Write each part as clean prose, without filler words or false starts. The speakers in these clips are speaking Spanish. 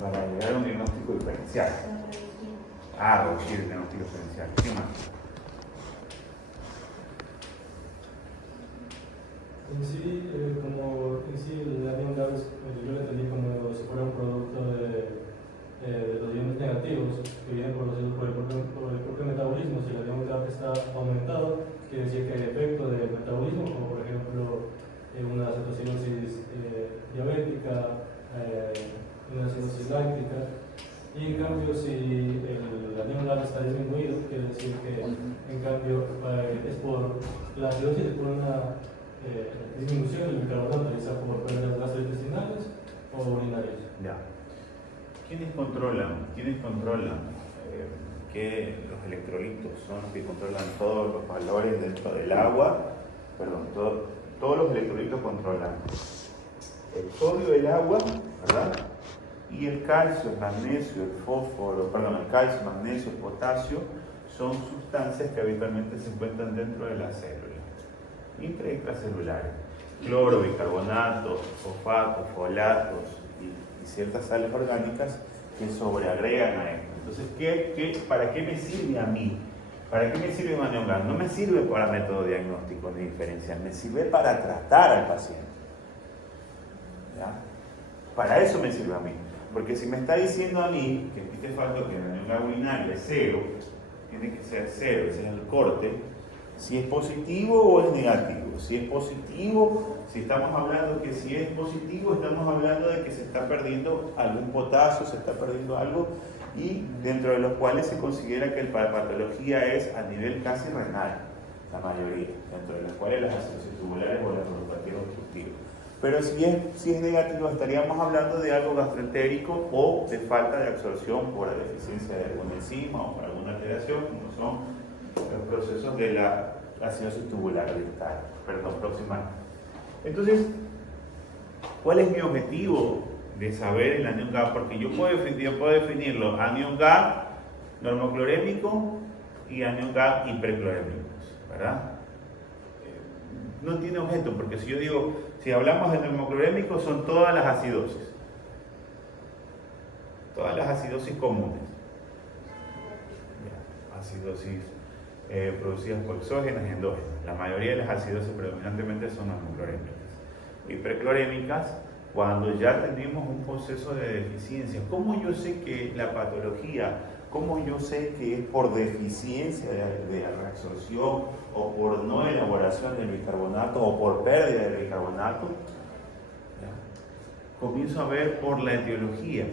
para llegar a un diagnóstico diferencial. Reducir el diagnóstico diferencial. ¿Qué más? En sí, el anión GAP yo lo entendí como si fuera un producto de los iones negativos que vienen producidos por el propio metabolismo. Si el anión GAP está aumentado, quiere decir que hay efecto del metabolismo, como por ejemplo una cetocidosis diabética, una acidosis láctica. Y en cambio, si el anión GAP está disminuido, quiere decir que en cambio es por la acidosis, es por una disminución del bicarbonato, ya sea por pérdidas gastrointestinales o urinarias. Ya. ¿Quiénes controlan? Que los electrolitos son los que controlan todos los valores dentro del agua. Perdón, todos los electrolitos controlan el sodio del agua, ¿verdad? Y el calcio, el magnesio, el fósforo, el calcio, magnesio, el potasio son sustancias que habitualmente se encuentran dentro de la célula. Intra y extracelulares, cloro, bicarbonatos, fosfatos, folatos y ciertas sales orgánicas que sobreagregan a esto. Entonces, ¿para qué me sirve a mí? ¿Para qué me sirve un anión GAP? No me sirve para método diagnóstico ni diferencial, me sirve para tratar al paciente. ¿Ya? Para eso me sirve a mí. Porque si me está diciendo a mí que este factor que el anión GAP urinario es 0, tiene que ser 0, ese es el corte. Si es positivo o es negativo. Si es positivo, si estamos hablando que si es positivo, estamos hablando de que se está perdiendo algún potasio, se está perdiendo algo, y dentro de los cuales se considera que la patología es a nivel casi renal, la mayoría, dentro de los cuales las acidosis tubulares o las neuropatías obstructivas. Pero si es negativo, estaríamos hablando de algo gastroentérico o de falta de absorción por la deficiencia de alguna enzima o por alguna alteración, como son los procesos de la acidosis tubular proximal. Entonces, ¿cuál es mi objetivo de saber el anión GAP? Porque yo puedo definirlo anión GAP normoclorémico y anión GAP hiperclorémicos, ¿verdad? No tiene objeto, porque si yo digo, si hablamos de normoclorémico, son todas las acidosis comunes. Ya, acidosis producidas por exógenas y endógenas. La mayoría de las acidosis predominantemente son normoclorémicas. Hiperclorémicas, cuando ya tenemos un proceso de deficiencia. ¿Cómo yo sé que la patología, cómo yo sé que es por deficiencia de reabsorción o por no elaboración del bicarbonato o por pérdida del bicarbonato? ¿Ya? Comienzo a ver por la etiología.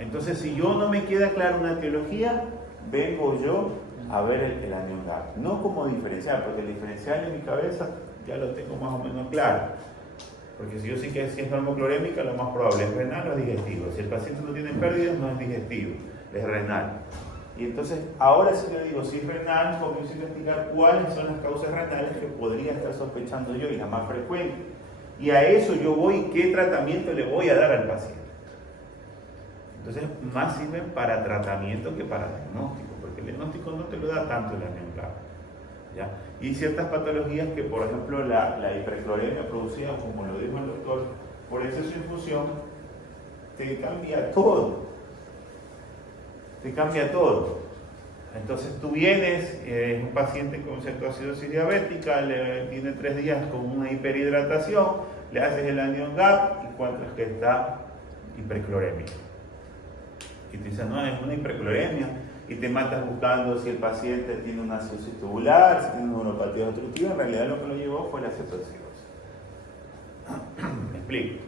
Entonces, si yo no me queda clara una etiología, vengo yo a ver el anión GAP. No como diferencial, porque el diferencial en mi cabeza ya lo tengo más o menos claro. Porque si yo sé que si es normoclorémica, lo más probable es renal o es digestivo. Si el paciente no tiene pérdidas, no es digestivo, es renal. Y entonces, ahora sí le digo, si es renal, comienzo a investigar cuáles son las causas renales que podría estar sospechando yo y las más frecuentes. Y a eso yo voy, ¿qué tratamiento le voy a dar al paciente? Entonces, más sirven para tratamiento que para diagnóstico, porque el diagnóstico no te lo da tanto el anión GAP. ¿Ya? Y ciertas patologías que, por ejemplo, la hipercloremia producida, como lo dijo el doctor, por exceso de infusión, te cambia todo. Entonces tú vienes, un paciente con cetoacidosis diabética, tiene 3 días con una hiperhidratación, le haces el anión GAP y encuentras que está hiperclorémico. Y te dicen, no, es una hipercloremia. Y te matas buscando si el paciente tiene una acidosis tubular, si tiene una neuropatía obstructiva. En realidad lo que lo llevó fue la cetoacidosis. ¿Me explico?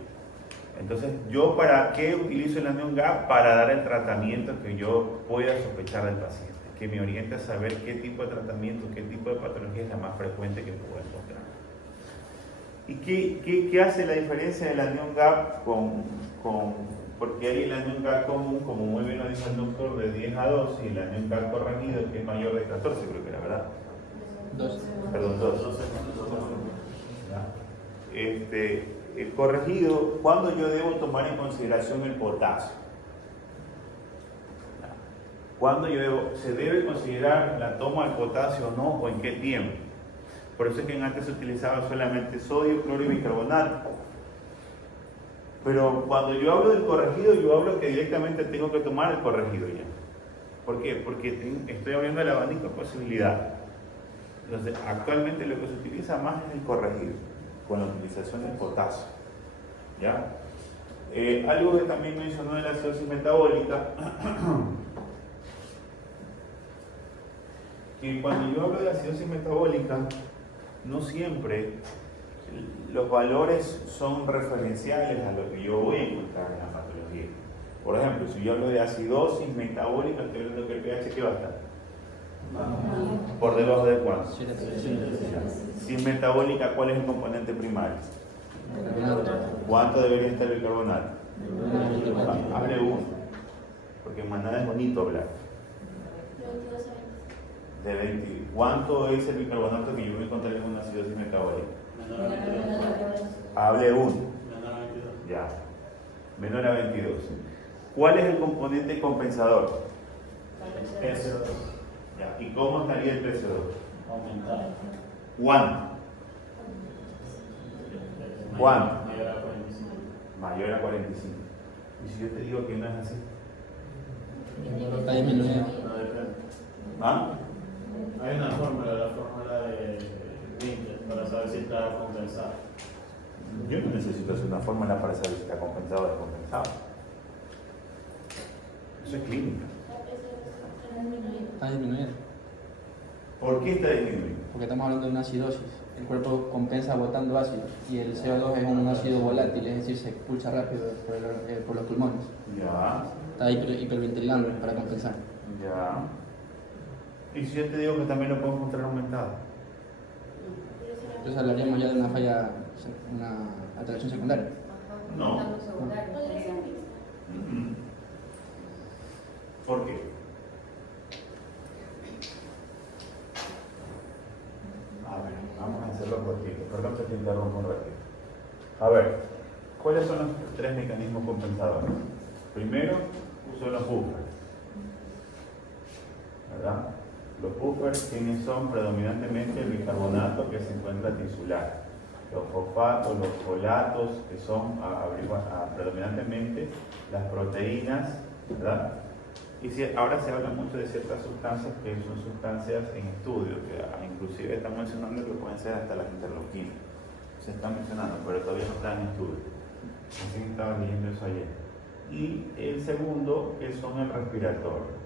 Entonces, ¿yo para qué utilizo el anión GAP? Para dar el tratamiento que yo pueda sospechar del paciente, que me oriente a saber qué tipo de tratamiento, qué tipo de patología es la más frecuente que puedo encontrar. ¿Y qué hace la diferencia del anión GAP porque hay el anión GAP común, como muy bien lo dijo el doctor, de 10 a 2, y el anión GAP corregido, que es mayor de 14, creo que era, ¿verdad? 2. Perdón, 2. El corregido, ¿cuándo yo debo tomar en consideración el potasio? ¿Cuándo se debe considerar la toma del potasio o no, o en qué tiempo? Por eso es que antes se utilizaba solamente sodio, cloro y bicarbonato. Pero cuando yo hablo del corregido, yo hablo que directamente tengo que tomar el corregido ya. ¿Por qué? Porque estoy abriendo el abanico de posibilidad. Entonces, actualmente lo que se utiliza más es el corregido, con la utilización del potasio. ¿Ya? Algo que también mencionó de la acidosis metabólica, que cuando yo hablo de acidosis metabólica, no siempre los valores son referenciales a lo que yo voy a encontrar en la patología. Por ejemplo, si yo hablo de acidosis metabólica, estoy hablando que el pH, ¿qué va a estar? ¿Por debajo de cuánto? Si metabólica, ¿cuál es el componente primario? ¿Cuánto debería estar el bicarbonato? Hable uno, porque en manada es bonito hablar. De 20. ¿Cuánto es el bicarbonato que yo voy a encontrar en una acidosis metabólica? Hable uno. Ya. Menor a 22. ¿Cuál es el componente compensador? PCO2. Ya. ¿Y cómo estaría el PCO2? Aumentar. ¿Cuánto? ¿Cuánto? Mayor a 45. Mayor a 45. ¿Y si yo te digo que no es así? Está disminuyendo. No depende. ¿Ah? Hay una fórmula, la fórmula de Winter, para saber si está compensado. Yo no necesito hacer una fórmula para saber si está compensado o descompensado. Eso es clínica. Está disminuyendo. ¿Por qué está disminuyendo? Porque estamos hablando de una acidosis. El cuerpo compensa botando ácido y el CO2 es un ácido volátil, es decir, se expulsa rápido por los pulmones. Ya, Está hiperventilando para compensar. ya. ¿Y si yo te digo que también lo puedo encontrar aumentado? Entonces hablaríamos ya de una falla, una alteración secundaria. No. ¿Por qué? A ver, vamos a hacerlo cortito. Perdón que te interrumpa un ratito. A ver, ¿cuáles son los tres mecanismos compensadores? Primero, son los buffers. ¿Verdad? Los buffers, ¿quiénes son? Predominantemente el bicarbonato que se encuentra tisular. Los fosfatos, los folatos, que son predominantemente las proteínas, ¿verdad? Y ahora se habla mucho de ciertas sustancias que son sustancias en estudio, que inclusive están mencionando que pueden ser hasta las interleuquinas. Se están mencionando, pero todavía no están en estudio. Así que estaba leyendo eso ayer. Y el segundo, que son el respiratorio.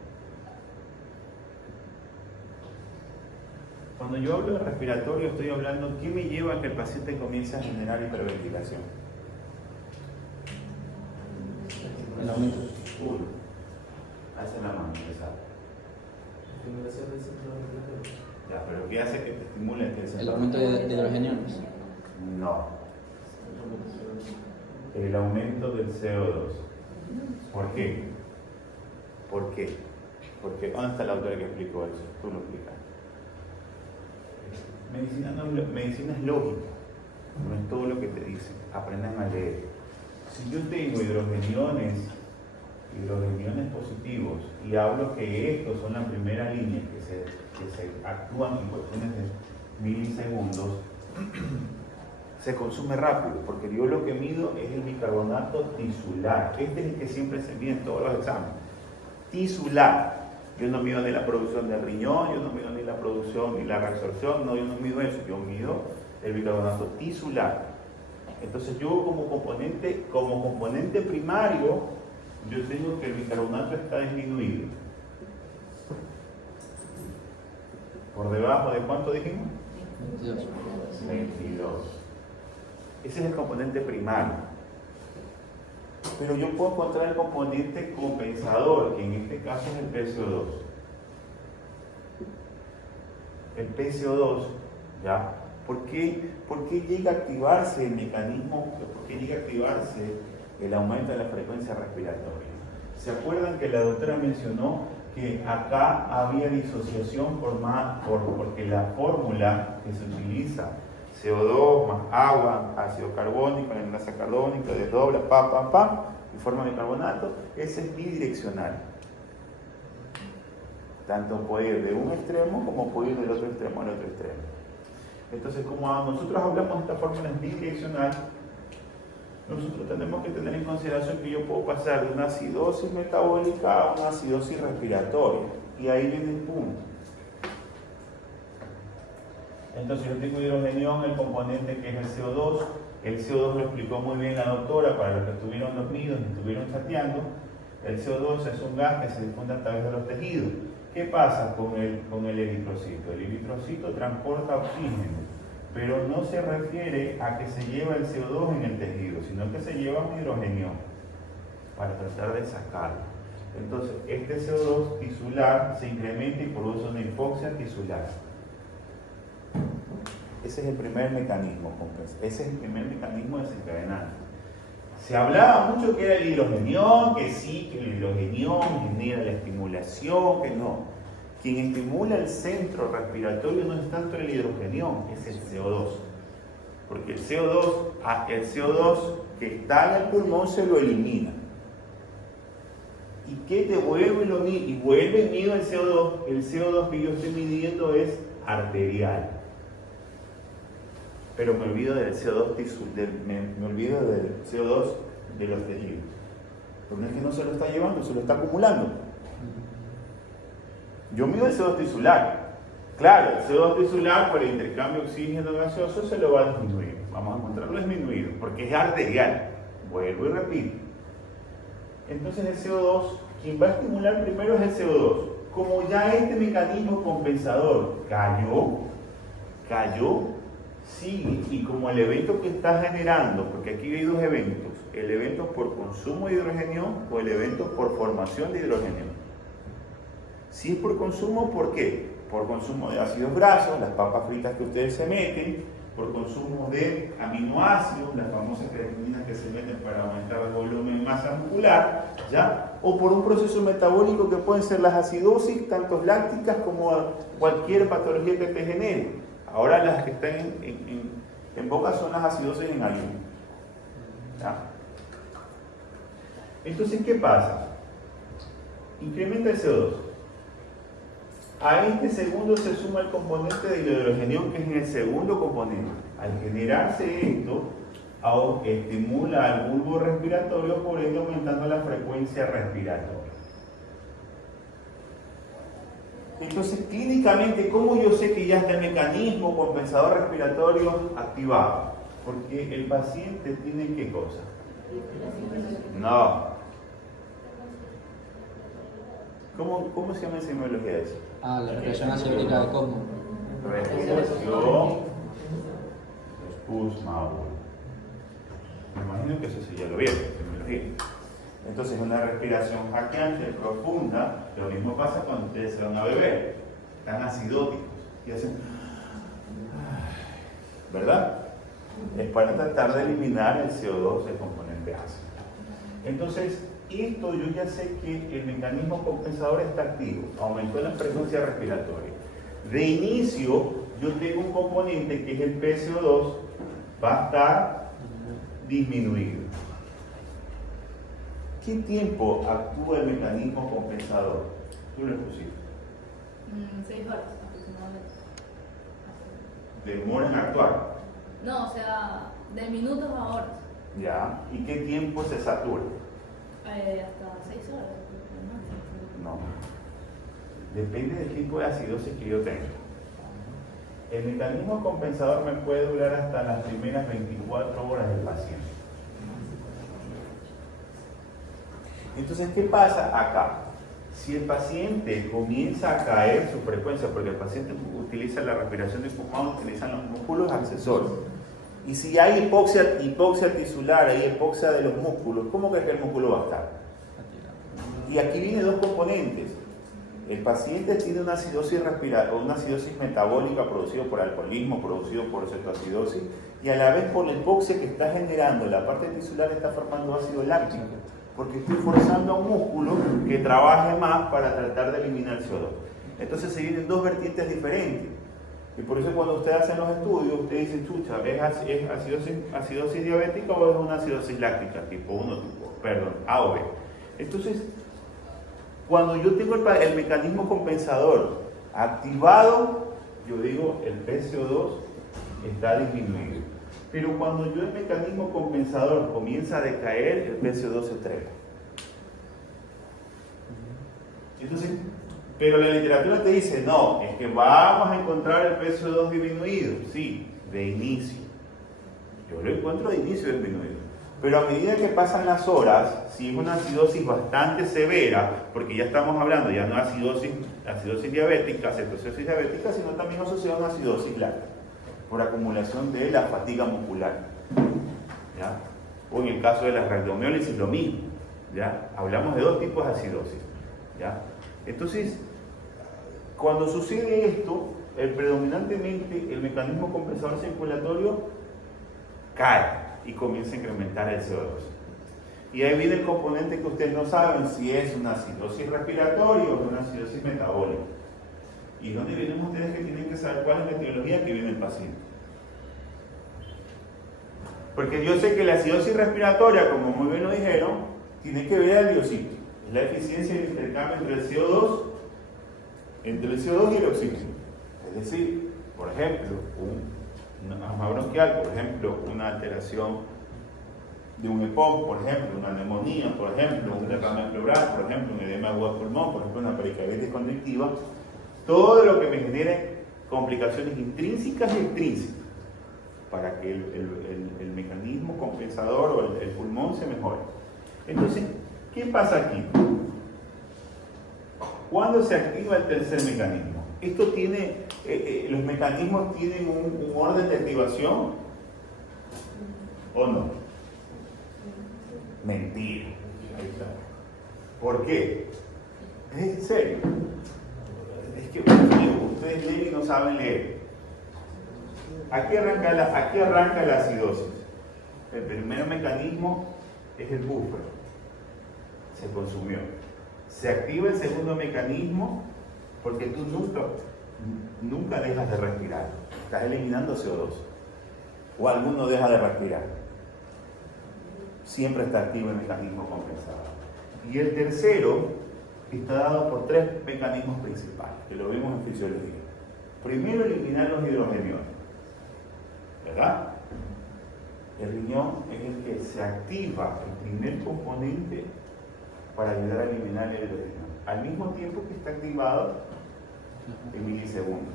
Cuando yo hablo de respiratorio, estoy hablando ¿qué me lleva a que el paciente comience a generar hiperventilación? El aumento. Uno. Hace la mano, ¿sabes? Estimulación del centro ventilatorio. Ya, pero ¿qué hace que te estimule el centro? El aumento de hidrogeniones. No. El aumento del CO2. ¿Por qué? ¿Por qué? Porque ¿dónde está la autora que explicó eso? Tú lo explicas. Medicina es lógica, no es todo lo que te dicen. Aprendan a leer. Si yo tengo hidrogeniones positivos y hablo que estos son la primera línea que se actúan en cuestiones de milisegundos, se consume rápido, porque yo lo que mido es el bicarbonato tisular. Este es el que siempre se mide en todos los exámenes. Tisular. Yo no mido ni la producción del riñón, yo no mido ni la producción ni la reabsorción, no, yo no mido eso, yo mido el bicarbonato tisular. Entonces yo como componente primario, yo tengo que el bicarbonato está disminuido. ¿Por debajo de cuánto dijimos? 22. 22. Ese es el componente primario. Pero yo puedo encontrar el componente compensador, que en este caso es el PCO2. El PCO2, ¿ya? ¿Por qué llega a activarse el mecanismo? ¿Por qué llega a activarse el aumento de la frecuencia respiratoria? ¿Se acuerdan que la doctora mencionó que acá había disociación porque la fórmula que se utiliza, CO2 más agua, ácido carbónico, la enlaza carbónica, desdobla, y forma bicarbonato, ese es bidireccional. Tanto puede ir de un extremo como puede ir del otro extremo al otro extremo. Entonces, como nosotros hablamos de esta fórmula bidireccional, nosotros tenemos que tener en consideración que yo puedo pasar de una acidosis metabólica a una acidosis respiratoria. Y ahí viene el punto. Entonces yo tengo hidrogenión, el componente que es el CO2. El CO2 lo explicó muy bien la doctora para los que estuvieron dormidos y estuvieron chateando. El CO2 es un gas que se difunde a través de los tejidos. ¿Qué pasa con el eritrocito? El eritrocito transporta oxígeno, pero no se refiere a que se lleva el CO2 en el tejido, sino que se lleva un hidrogenión para tratar de sacarlo. Entonces, este CO2 tisular se incrementa y produce una hipoxia tisular. Ese es el primer mecanismo, ese es el primer mecanismo desencadenante. Se hablaba mucho que era el hidrogenión, que sí, que el hidrogenión genera la estimulación, que no. Quien estimula el centro respiratorio no es tanto el hidrogenión, es el CO2. Porque el CO2 que está en el pulmón se lo elimina. ¿Y qué te vuelve y vuelve y mido el CO2? El CO2 que yo estoy midiendo es arterial. Pero me olvido del CO2 me olvido del CO2 de los tejidos. Pero no es que no se lo está llevando, se lo está acumulando. Yo mido el CO2 tisular. Claro, el CO2 tisular por el intercambio oxígeno gaseoso se lo va a disminuir. Vamos a encontrarlo disminuido, porque es arterial. Vuelvo y repito. Entonces el CO2, quien va a estimular primero es el CO2. Como ya este mecanismo compensador cayó, sigue, y como el evento que está generando, porque aquí hay dos eventos, el evento por consumo de hidrogenio o el evento por formación de hidrogenio. Si es por consumo, ¿por qué? Por consumo de ácidos grasos, las papas fritas que ustedes se meten, por consumo de aminoácidos, las famosas creatininas que se meten para aumentar el volumen y masa muscular, ¿ya? O por un proceso metabólico que pueden ser las acidosis, tanto lácticas como cualquier patología que te genere. Ahora las que están en boca son las acidosis en ayuno. ¿Ya? Entonces, ¿qué pasa? Incrementa el CO2. A este segundo se suma el componente de hidrogenión, que es en el segundo componente. Al generarse esto, estimula al bulbo respiratorio, por ende aumentando la frecuencia respiratoria. Entonces, clínicamente, ¿cómo yo sé que ya está el mecanismo compensador respiratorio activado? Porque el paciente tiene ¿qué cosa? No. ¿Cómo se llama en semiología eso? Ah, la respiración asiótica de Cosmo. Respiración Kussmaul. Me imagino que eso sí ya lo vieron, semiología. Entonces, una respiración hackeante, profunda. Lo mismo pasa cuando ustedes se van a beber. Están acidóticos y hacen, ¿verdad? Es para tratar de eliminar el CO2, el componente ácido. Entonces, esto yo ya sé que el mecanismo compensador está activo, aumentó la frecuencia respiratoria. De inicio, yo tengo un componente que es el PCO2, va a estar disminuido. ¿Qué tiempo actúa el mecanismo compensador? Tú lo pusiste. 6 horas aproximadamente. ¿Demora en actuar? No, o sea, de minutos a horas. Ya. ¿Y qué tiempo se satura? Hasta 6 horas. No. Depende del tipo de acidosis que yo tenga. El mecanismo compensador me puede durar hasta las primeras 24 horas del paciente. Entonces, ¿qué pasa acá? Si el paciente comienza a caer su frecuencia, porque el paciente utiliza la respiración de pulmón, utilizan los músculos accesorios. Y si hay hipoxia tisular, hay hipoxia de los músculos, ¿cómo crees que el músculo va a estar? Y aquí vienen dos componentes. El paciente tiene una acidosis respiratoria, una acidosis metabólica producida por alcoholismo, producido por cetoacidosis, y a la vez por la hipoxia que está generando la parte tisular está formando ácido láctico, porque estoy forzando a un músculo que trabaje más para tratar de eliminar el CO2. Entonces se vienen dos vertientes diferentes. Y por eso cuando ustedes hacen los estudios, ustedes dicen, chucha, ¿es acidosis diabética o es una acidosis láctica? Tipo 1, A o B. Entonces, cuando yo tengo el mecanismo compensador activado, yo digo, el PCO2 está disminuido. Pero cuando yo el mecanismo compensador comienza a decaer, el PCO2 se trepa. Entonces, pero la literatura te dice, no, es que vamos a encontrar el PCO2 disminuido. Sí, de inicio. Yo lo encuentro de inicio disminuido. Pero a medida que pasan las horas, si es una acidosis bastante severa, porque ya estamos hablando ya no de acidosis diabética, cetosis diabética, sino también asociada a una acidosis láctica, por acumulación de la fatiga muscular. ¿Ya? O en el caso de la rhabdomiólisis lo mismo. ¿Ya? Hablamos de dos tipos de acidosis. ¿Ya? Entonces, cuando sucede esto, predominantemente el mecanismo compensador circulatorio cae y comienza a incrementar el CO2. Y ahí viene el componente que ustedes no saben si es una acidosis respiratoria o una acidosis metabólica. ¿Y dónde vienen ustedes que tienen que saber cuál es la etiología que viene el paciente? Porque yo sé que la acidosis respiratoria, como muy bien lo dijeron, tiene que ver al biociclo. Es la eficiencia del intercambio entre el CO2 y el oxígeno. Es decir, por ejemplo, un asma bronquial, por ejemplo, una alteración de un EPOC, por ejemplo, una neumonía, por ejemplo, un derrame pleural, por ejemplo, un edema agudo de pulmón, por ejemplo, una pericarditis constrictiva, todo lo que me genere complicaciones intrínsecas y extrínsecas para que el mecanismo compensador o el pulmón se mejore. Entonces, ¿qué pasa aquí? ¿Cuándo se activa el tercer mecanismo? Esto tiene, los mecanismos tienen un orden de activación ¿o no? Mentira. Ahí está. ¿Por qué? Es en serio. Es que ustedes leen y no saben leer. Aquí arranca la acidosis. El primer mecanismo es el buffer. Se consumió. Se activa el segundo mecanismo porque tú nunca dejas de respirar. Estás eliminando CO2. O alguno deja de respirar. Siempre está activo el mecanismo compensador. Y el tercero está dado por tres mecanismos principales, que lo vimos en fisiología. Primero, eliminar los hidrogeniones. ¿Verdad? El riñón es el que se activa, el primer componente para ayudar a eliminar el hidrogenión. Al mismo tiempo que está activado en milisegundos.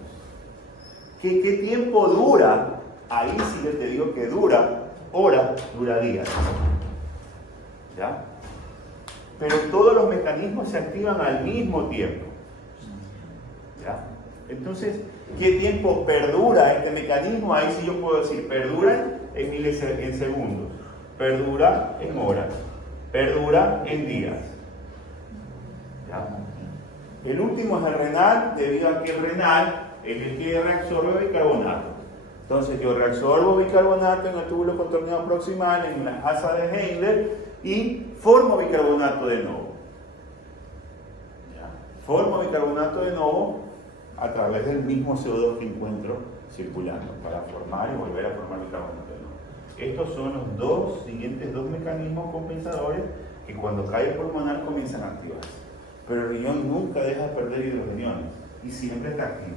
¿Qué tiempo dura? Ahí sí yo te digo que dura horas, dura días. ¿Ya? Pero todos los mecanismos se activan al mismo tiempo. ¿Ya? Entonces, ¿qué tiempo perdura este mecanismo? Ahí sí yo puedo decir, perdura en segundos, perdura en horas, perdura en días. ¿Ya? El último es el renal, debido a que el renal es el que reabsorbe bicarbonato. Entonces yo reabsorbo bicarbonato en el túbulo contorneado proximal, en la asa de Heindler, y formo bicarbonato de nuevo. ¿Ya? Formo bicarbonato de nuevo a través del mismo CO2 que encuentro circulando para formar y volver a formar bicarbonato de nuevo. Estos son los siguientes dos mecanismos compensadores que cuando cae el pulmonar comienzan a activarse. Pero el riñón nunca deja de perder hidrogeniones y siempre está activo.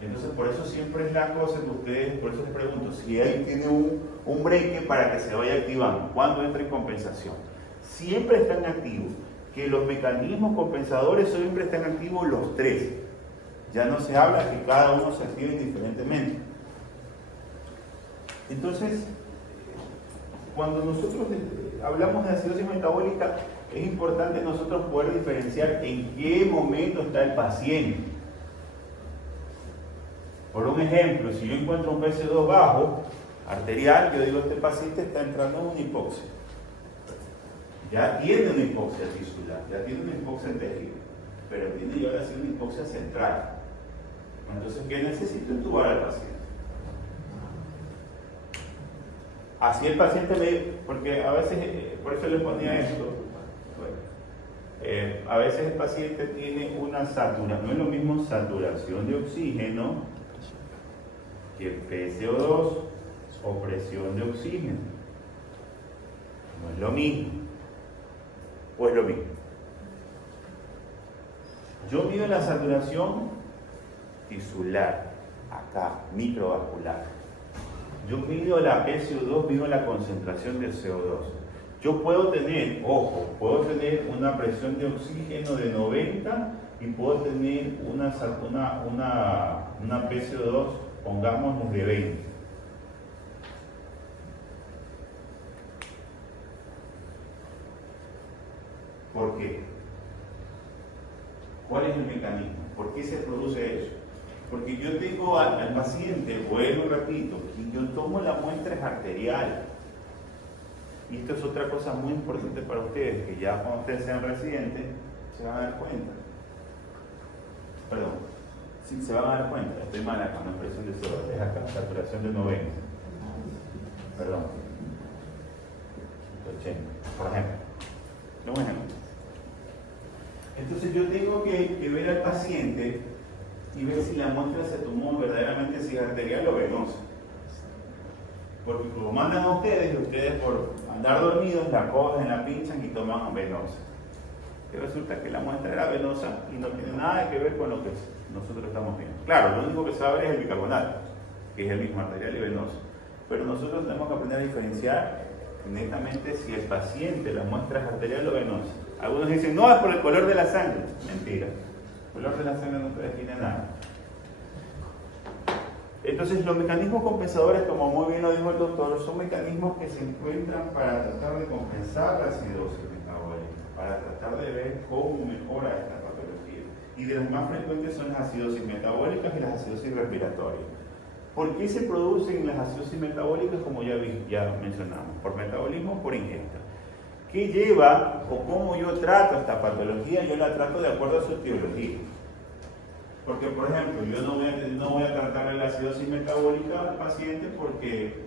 Entonces, por eso siempre es la cosa que ustedes, por eso les pregunto, si ahí tiene un break para que se vaya activando, ¿cuándo entra en compensación? Siempre están activos, que los mecanismos compensadores siempre están activos los tres. Ya no se habla que cada uno se active indiferentemente. Entonces, cuando nosotros hablamos de acidosis metabólica, es importante nosotros poder diferenciar en qué momento está el paciente. Por un ejemplo, si yo encuentro un PCO2 bajo, arterial, yo digo, este paciente está entrando en una hipoxia. Ya tiene una hipoxia tisular, ya tiene una hipoxia en tejido, pero tiene ya ahora sí una hipoxia central. Entonces, ¿qué necesito? Intubar al paciente. Así el paciente porque a veces, por eso les ponía esto, a veces el paciente tiene una saturación, no es lo mismo saturación de oxígeno que PCO2 o presión de oxígeno. No es lo mismo. ¿O es lo mismo? Yo mido la saturación tisular, acá, microvascular. Yo mido la PCO2, mido la concentración de CO2. Yo puedo tener, ojo, puedo tener una presión de oxígeno de 90 y puedo tener una PCO2, pongamos de 20. ¿Por qué? ¿Cuál es el mecanismo? ¿Por qué se produce eso? Porque yo tengo al paciente, vuelvo y repito, y yo tomo la muestra arterial. Y esto es otra cosa muy importante para ustedes, que ya cuando ustedes sean residentes se van a dar cuenta. Perdón, sí, se van a dar cuenta, estoy mal acá, una presión de CO2, es acá, saturación de 90. Perdón, 80, por ejemplo. Un ejemplo. Entonces yo tengo que ver al paciente y ver si la muestra se tomó verdaderamente si es arterial o venosa. Porque lo mandan a ustedes y ustedes por andar dormidos la cogen, la pinchan y toman venosa. Y resulta que la muestra era venosa y no tiene nada que ver con lo que nosotros estamos viendo. Claro, lo único que se va a ver es el bicarbonato, que es el mismo arterial y venoso. Pero nosotros tenemos que aprender a diferenciar netamente si el paciente, la muestra es arterial o venosa. Algunos dicen, no, es por el color de la sangre. Mentira. El color de la sangre no te define nada. Entonces, los mecanismos compensadores, como muy bien lo dijo el doctor, son mecanismos que se encuentran para tratar de compensar la acidosis metabólica, para tratar de ver cómo mejora esta patología. Y de las más frecuentes son las acidosis metabólicas y las acidosis respiratorias. ¿Por qué se producen las acidosis metabólicas? Como ya mencionamos, por metabolismo o por ingesta. ¿Qué lleva o cómo yo trato esta patología? Yo la trato de acuerdo a su etiología. Porque, por ejemplo, yo no voy a tratar la acidosis metabólica al paciente porque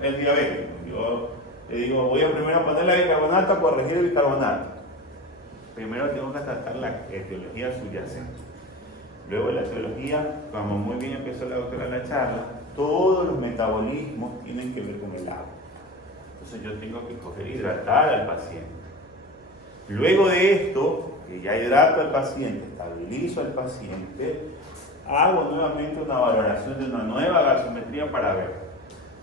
es diabético. Yo le digo, voy a primero ponerle bicarbonato a corregir el bicarbonato. Primero tengo que tratar la etiología subyacente. Luego de la etiología, como muy bien empezó la doctora en la charla, todos los metabolismos tienen que ver con el agua. Entonces yo tengo que coger y hidratar al paciente. Luego de esto, que ya hidrato al paciente, estabilizo al paciente, hago nuevamente una valoración de una nueva gasometría para ver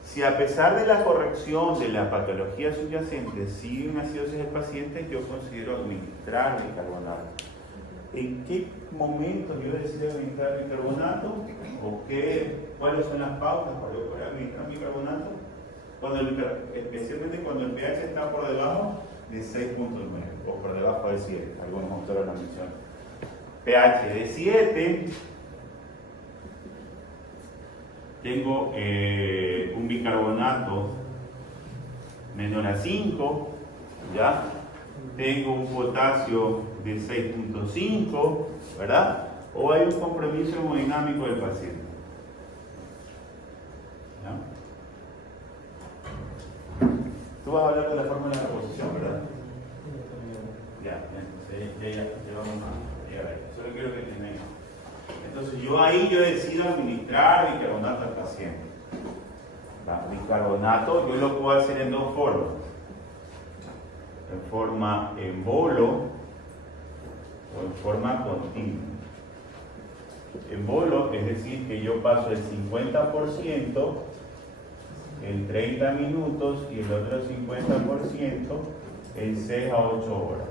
si a pesar de la corrección de la patología subyacente sigue una acidosis del paciente, yo considero administrar bicarbonato. ¿En qué momentos yo decido administrar bicarbonato? ¿O cuáles son las pautas para yo poder administrar bicarbonato? Especialmente cuando el pH está por debajo de 6.9 o por debajo de 7, algunos autores lo mencionan. pH de 7, tengo un bicarbonato menor a 5, ¿ya? Tengo un potasio de 6.5, ¿verdad? O hay un compromiso hemodinámico del paciente. ¿Ya? Tú vas a hablar de la fórmula de reposición, ¿verdad? Ya, entonces ya vamos a llegar ahí. Solo quiero que tengan. Entonces yo decido administrar bicarbonato al paciente. Bicarbonato yo lo puedo hacer en dos formas. En forma en bolo o en forma continua. En bolo es decir que yo paso el 50% en 30 minutos y el otro 50% en 6 a 8 horas.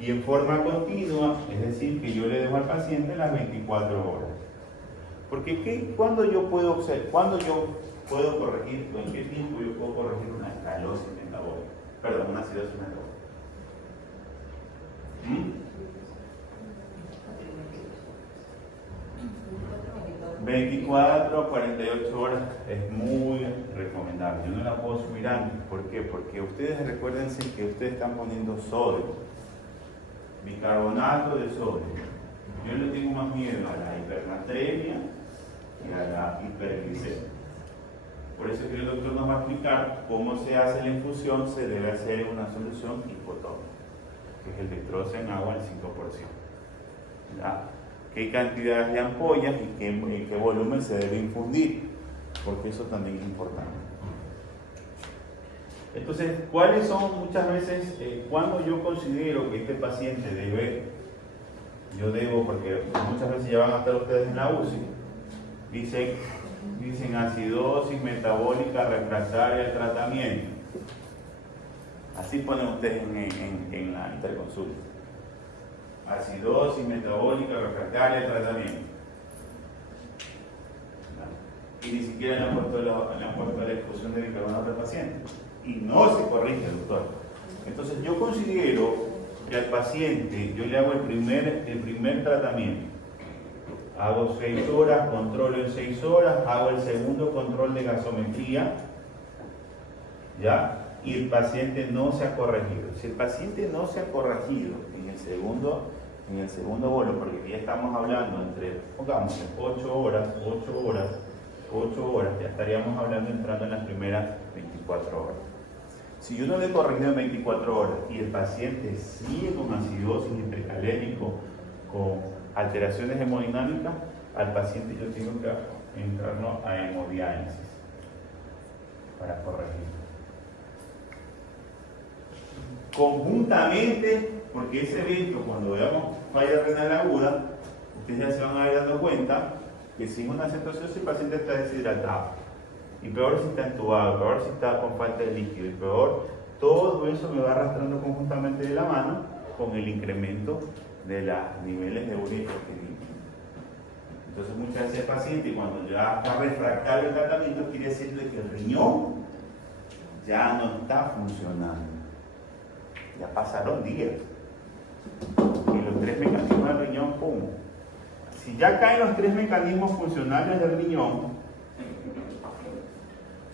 Y en forma continua, es decir, que yo le dejo al paciente las 24 horas. Porque ¿cuándo yo puedo corregir, o en qué tiempo yo puedo corregir una esclerosis metabólica? Perdón, una acidosis metabólica. 24 a 48 horas es muy recomendable. Yo no la puedo subir antes. ¿Por qué? Porque ustedes recuérdense que ustedes están poniendo sodio, bicarbonato de sodio. Yo le tengo más miedo a la hipernatremia y a la hiperglicemia. Por eso que el doctor nos va a explicar cómo se hace la infusión. Se debe hacer una solución hipotónica, que es el dextrosa en agua al 5%. ¿Ya? ¿Qué cantidad de ampollas y qué volumen se debe infundir? Porque eso también es importante. Entonces, ¿cuáles son muchas veces, cuando yo considero que este paciente porque muchas veces ya van a estar ustedes en la UCI, dicen, Dicen acidosis metabólica refractaria al tratamiento. Así ponen ustedes en la interconsulta. Acidosis metabólica refractaria al tratamiento. Y ni siquiera le han puesto la exclusión de bicarbonato al paciente. Y no se corrige, doctor. Entonces yo considero que al paciente yo le hago el primer tratamiento. Hago 6 horas, controlo en 6 horas, hago el segundo control de gasometría, ¿ya? Y el paciente no se ha corregido. Si el paciente no se ha corregido en el segundo bolo, porque ya estamos hablando entre, pongamos, 8 horas, ya estaríamos hablando entrando en las primeras 24 horas. Si yo no le he corregido en 24 horas y el paciente sigue con acidosis hipercalémico, con alteraciones hemodinámicas, al paciente yo tengo que entrarlo a hemodiálisis para corregir. Conjuntamente, porque ese evento, cuando veamos falla renal aguda, ustedes ya se van a ir dando cuenta que sin una cetosis el paciente está deshidratado. Y peor si está entubado, peor si está con falta de líquido, y peor, todo eso me va arrastrando conjuntamente de la mano con el incremento de los niveles de urea y proteína. Entonces muchas veces el paciente, cuando ya está refractario el tratamiento, quiere decirle que el riñón ya no está funcionando. Ya pasaron días. Y los 3 mecanismos del riñón, ¿cómo? Si ya caen los 3 mecanismos funcionales del riñón,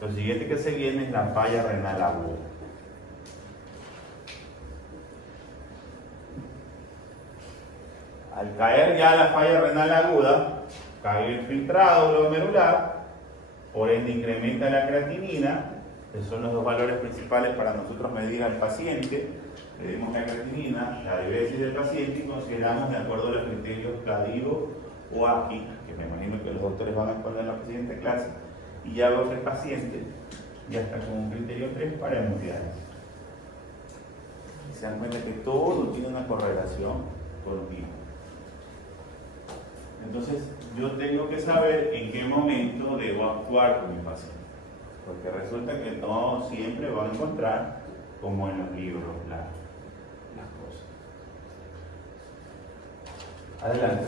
lo siguiente que se viene es la falla renal aguda. Al caer ya la falla renal aguda, cae el filtrado glomerular, por ende incrementa la creatinina, que son los 2 valores principales para nosotros medir al paciente. Medimos la creatinina, la diuresis del paciente y consideramos de acuerdo a los criterios CADIGO o AKI, que me imagino que los doctores van a exponer en la siguiente clase, y ya veo que el paciente ya está con un criterio 3 para hemodiálisis. Se dan cuenta que todo tiene una correlación continua. Entonces, yo tengo que saber en qué momento debo actuar con mi paciente, porque resulta que no siempre van a encontrar, como en los libros, las cosas. Adelante.